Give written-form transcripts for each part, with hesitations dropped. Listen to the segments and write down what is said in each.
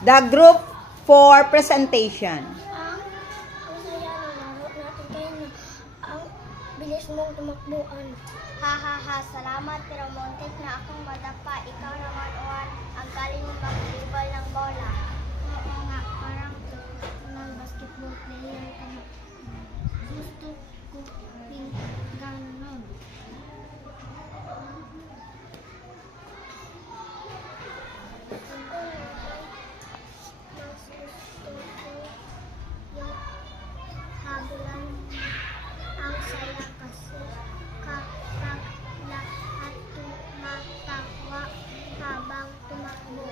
The group for presentation. Ang saya ng laro natin kaya na ang bilis mong tumakbuan. Ha ha ha, salamat pero muntik na akong madapa. Ikaw naman, Juan, ang galing mo mag-dribble ng bola. Oo nga, parang ng basketball player ka na. Gusto ko rin ganon. Mas gusto ko yung habulan. Ang saya kasi kapag lahat tumatawa habang tumakbo.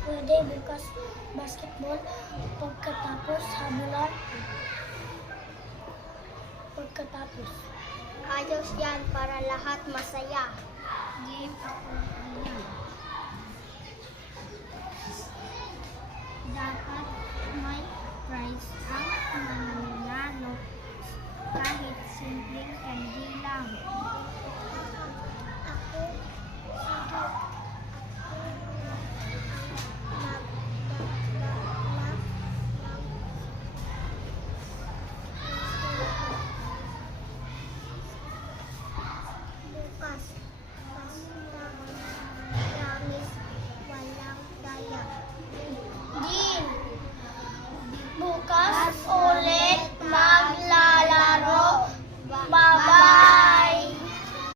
Pwede bukas basketball pagkatapos habulan. Pagkatapos. Ayos yan para lahat masaya. Game ako yan. Dapat may prize ang mananalo kahit simpleng candy lang.